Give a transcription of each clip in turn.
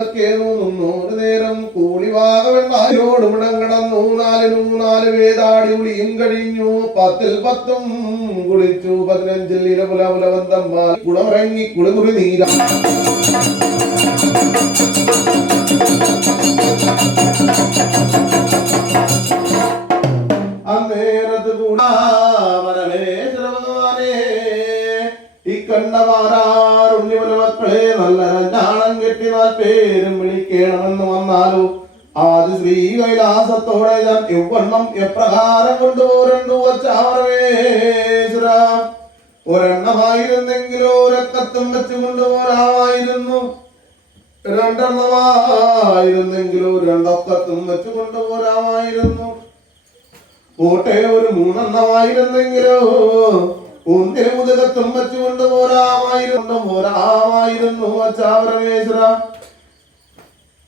ഒരു നേരം കൂളിവാകവെണ്ണായോട് മുടങ്ങടന്നു നാലിനു നാല് വേദാടി ഉളിയും കഴിഞ്ഞു. പത്തിൽ പത്തും കുളിച്ചു. പതിനഞ്ചിൽ ഇരപുല പുലവന്തന്മാർ കുളമിറങ്ങി കുളിമുറി നീര. അന്നേരത്ത് കൂടാ പരമേശ്വര ഈ ഇക്കണ്ടമാരാറുണ്ണിമല മക്കളെ നല്ല പേരും വിളിക്കണമെന്ന് വന്നാലോ? ആദ്യ ശ്രീ കൈലാസത്തോടെ ഞാൻ എവണ്ണം എപ്രകാരം കൊണ്ടുപോരണ്ടു വച്ചാമരമേശ്വര ഒരെണ്ണമായിരുന്നെങ്കിലോ ഒരക്കത്തും വെച്ച് കൊണ്ടുപോരാമായിരുന്നു. രണ്ടെണ്ണമായിരുന്നെങ്കിലോ രണ്ടൊക്കത്തും വെച്ച് കൊണ്ടുപോരാമായിരുന്നു. കോട്ടെ ഒരു മൂന്നെണ്ണമായിരുന്നെങ്കിലോ ഒന്നിന് മുതകത്തും വെച്ച് കൊണ്ടുപോരാമായിരുന്നു പോരാമായിരുന്നു അച്ചാവരമേശ്വര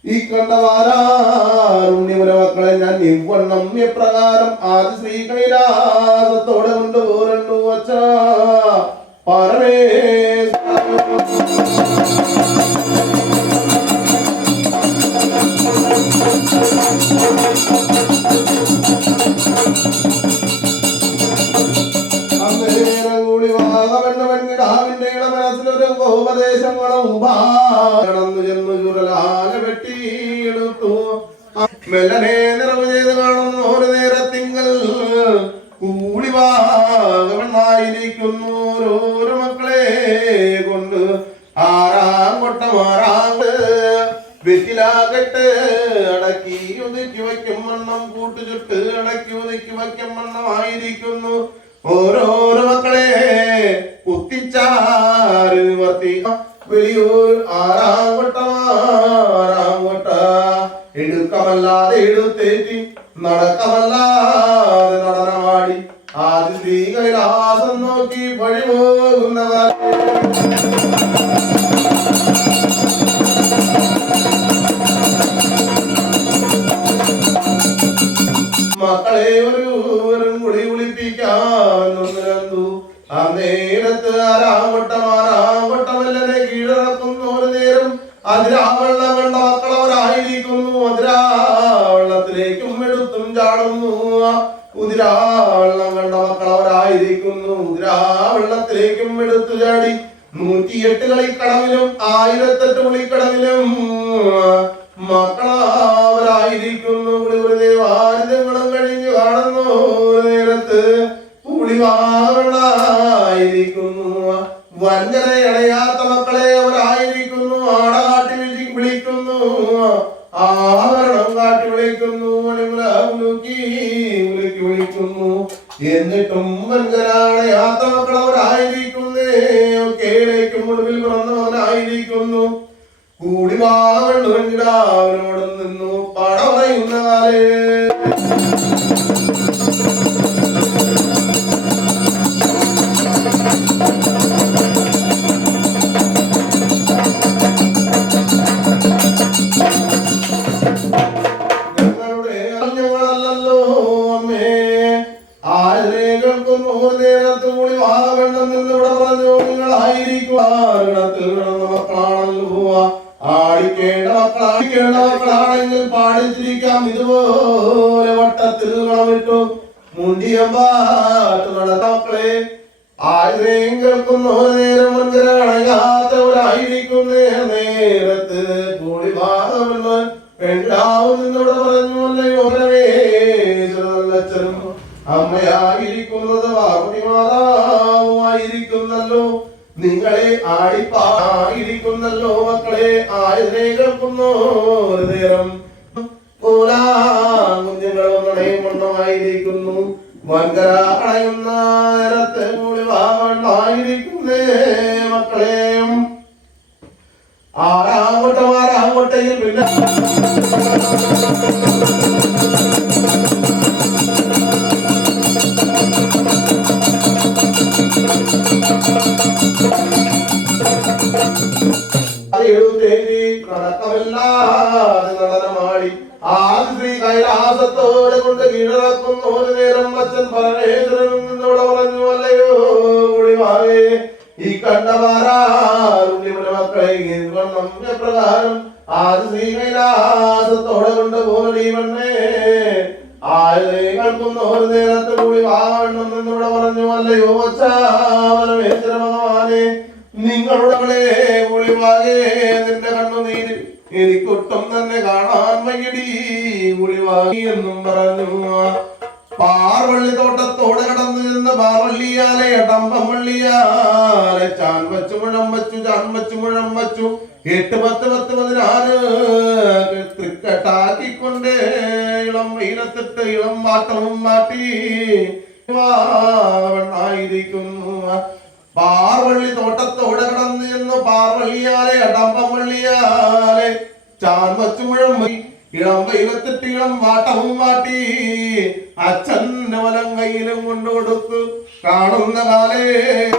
ഈ കണ്ടവാരുണ്യമന മക്കളെ ഞാൻ ഇവണ്ണം എപ്രകാരം ആദ്യ ശ്രീ കൈലാസത്തോടെ കൊണ്ടുപോരണ്ടു അച്ഛ പരമേശ്വര അന്നേരം കൂടി വാഗവണ്ണവൻകിടാവിന്റെ ഇളമനസ്സിലൊരു ഉപദേശങ്ങളും മെല്ലനെ നിറവ് ചെയ്ത് കാണുന്നു ഒരു നേരത്തിങ്കൽ കൂടി വാഗവണ്ണായിരിക്കുന്നു ഓരോരോ മക്കളെ കൊണ്ട്. ആറാം കൊട്ടം അടക്കി ഒതുക്കി വയ്ക്കും കൂട്ടുചുട്ട് അടക്കി ഒതുക്കി വയ്ക്കും ഓരോരോ മക്കളെ കുത്തിച്ചാറ് വർത്തി വലിയൊരു ആറാം കൊട്ട നടക്കമല്ലാതെ നടനമാടി ആദ്യ ശ്രീ കൈലാസം നോക്കി വഴി പോകുന്നതാ മക്കളെ ഒരു വെറും കുളി അന്നേരത്ത് ആ കളിക്കടവിലും ആയിരത്തെട്ട് കുളിക്കടവിലും മക്കളാവരായിരിക്കുന്നു വാരിതങ്ങളും കഴിഞ്ഞു കാണുന്നു നേരത്ത് പുളിവാറായിരിക്കുന്നു വഞ്ചന വിളിക്കുന്നു. എന്നിട്ടും വഞ്ചന ആത്മാക്കൾ മക്കൾ അവരായിരിക്കുന്നേ കേളേക്കും ഒടുവിൽ പിറന്നവനായിരിക്കുന്നു. കൂടി അവനോട് നിന്നു പട ആരണത്തിൽ കിടന്ന മക്കളാണല്ലോ ആടിക്കേണ്ട മക്കളാടിക്കേണ്ട മക്കളാണെങ്കിൽ പാടിച്ചിരിക്കാം ഇതുപോലെ വട്ടത്തിൽ കളമിട്ടു മുണ്ടിയമ്പാട്ട് നടന്ന മക്കളെ. കേൾക്കുന്ന. ഒരു നേരം മുൻകരണയാത്തവരായിരിക്കുന്നേ നേരത്ത് കൂടി പെണ്ണാവും നിന്നോട് പറഞ്ഞു അല്ലയോ അച്ഛനും നിങ്ങളെ ആടിപ്പാടിയിരിക്കുന്നല്ലോ മക്കളെ ആയതിനെ കേൾക്കുന്നു. ഒരു നേരം കുഞ്ഞുങ്ങളെ മണ്ണമായിരിക്കുന്നു. വൻകര അണയുന്ന നേരത്തെ കൂടി വാങ്ങായിരിക്കുന്നേ മക്കളെ. ആറാവട്ടെ ആറാവട്ടെയിൽ പിന്നെ എഴുതേരി നടക്കമില്ലാതെ നടനമാടി ആദ്യ ശ്രീ കൈലാസത്തോടെ കൊണ്ട് കീഴടക്കുന്ന ഒരു നേരം അച്ഛൻ പരമേശ്വരൻ പറഞ്ഞു അല്ലയോ കുളിമാവേ ഈ കണ്ടവാരാറുണ്ണിമുല മക്കളെ വണ്ണം പ്രകാരം ആര് ശ്രീകൈലാസത്തോടെ കൊണ്ട് പോകണേ ആര് കേൾക്കുന്ന ഒരു നേരത്തെ കൂടി വാങ്ങണം എന്നിവിടെ പറഞ്ഞു അല്ലയോ പരമേശ്വര ഭഗവാനെ നിങ്ങളുടെ ഒളിവാകെ നിന്റെ കണ്ണുനീര് എനിക്കൊട്ടും തന്നെ കാണാൻ വയ്യടി. ഒളിവാകി എന്നും പറഞ്ഞു പാർവള്ളി തോട്ടത്തോട് കടന്നു നിന്ന പാർവള്ളിയാലെ ടമ്പം വള്ളിയാലെ. ചാൻ വച്ചു മുഴം വച്ചു ചാൻ വച്ചു മുഴം വച്ചു. എട്ട് പത്ത് പത്ത് പതിനാറ് തൃക്കെട്ടാക്കിക്കൊണ്ട് ഇളം വെയിലത്തിട്ട് ഇളം വാട്ടവും മാറ്റി വാവണ്ണായിരിക്കുന്നു പാർവള്ളി തോട്ടത്തോടെ കടന്നു ചെന്നു പാർവള്ളിയാലെ അടമ്പം വള്ളിയാലെ ചാൻ വച്ചു മുഴം വി- ഇളം വെയിലത്തിട്ട് ഇളം വാട്ടവും വാട്ടി. അച്ഛന്റെ വലം കയ്യിലും കൊണ്ടു കാണുന്ന കാലേ.